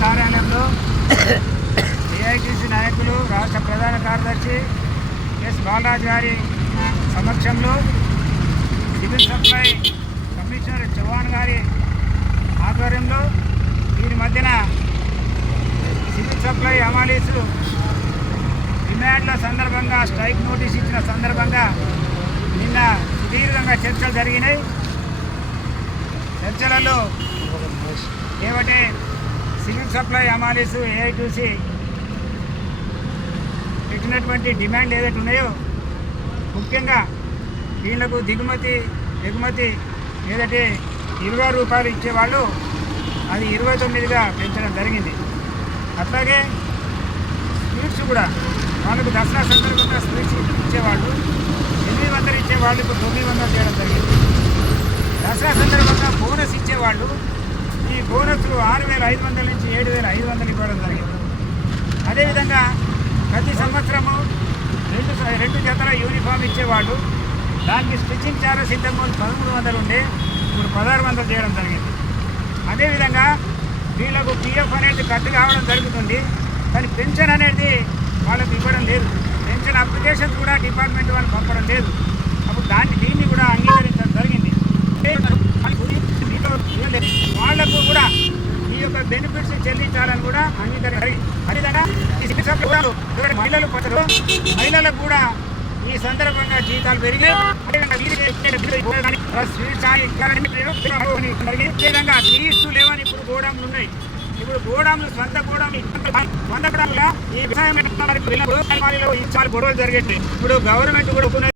కార్యాలయంలో ఏఐటీసీ నాయకులు రాష్ట్ర ప్రధాన కార్యదర్శి ఎస్ బాలరాజు గారి సమక్షంలో సివిల్ సప్లై కమిషనర్ చౌహాన్ గారి ఆధ్వర్యంలో దీని మధ్యన సివిల్ సప్లై అమాలీసులు డిమాండ్ల సందర్భంగా స్ట్రైక్ నోటీస్ ఇచ్చిన సందర్భంగా నిన్న సుదీర్ఘంగా చర్చలు జరిగినాయి. చర్చలలో ఏమంటే సివిల్ సప్లై అమాలీసు ఏఐటీసీ పెట్టినటువంటి డిమాండ్ ఏదైతే ఉన్నాయో ముఖ్యంగా దీనికి దిగుమతి ఎగుమతి ఏదంటే ఇరవై రూపాయలు ఇచ్చేవాళ్ళు అది ఇరవై తొమ్మిదిగా పెంచడం జరిగింది. అట్లాగే స్వీట్స్ కూడా వాళ్ళకు దసరా సందర్భంగా స్వీట్స్ ఇచ్చేవాళ్ళు ఎనిమిది వందలు ఇచ్చేవాళ్ళు ఇప్పుడు తొమ్మిది వందలు చేయడం జరిగింది. దసరా సందర్భంగా బోనస్ ఇచ్చేవాళ్ళు బోనస్లు ఆరు వేల ఐదు వందల నుంచి ఏడు వేల ఐదు వందలు ఇవ్వడం జరిగింది. అదేవిధంగా ప్రతి సంవత్సరము రెండు రెండు జతల యూనిఫామ్ ఇచ్చేవాళ్ళు దానికి స్టిచ్చింగ్ ఛార్జెస్ ఇంతకుముందు పదమూడు వందలు ఉండే ఇప్పుడు పదహారు వందలు చేయడం జరిగింది. అదేవిధంగా వీళ్ళకు పిఎఫ్ అనేది కట్టు కావడం జరుగుతుంది కానీ పెన్షన్ అనేది వాళ్ళకి ఇవ్వడం లేదు. పెన్షన్ అప్లికేషన్ కూడా డిపార్ట్మెంట్ వాళ్ళు పంపడం లేదు అప్పుడు దాన్ని దీన్ని కూడా అంగీకరించడం జరిగింది వాళ్ళకు కూడా ఈ యొక్క బెనిఫిట్స్ చెల్లించాలని కూడా అంగీకరించారు. అదేవిధంగా ఈ సివిల్ సప్లై మహిళలు పడతారో మహిళలకు కూడా ఈ సందర్భంగా జీతాలు పెరిగి అదేవిధంగా వీరికి లేవని ఇప్పుడు గోడాములు ఉన్నాయి. ఇప్పుడు గోడాములు సొంత గోడాములు సొంత గోడాముల ఈ వ్యవసాయం ఈ గొడవలు జరిగేది ఇప్పుడు గవర్నమెంట్ కూడా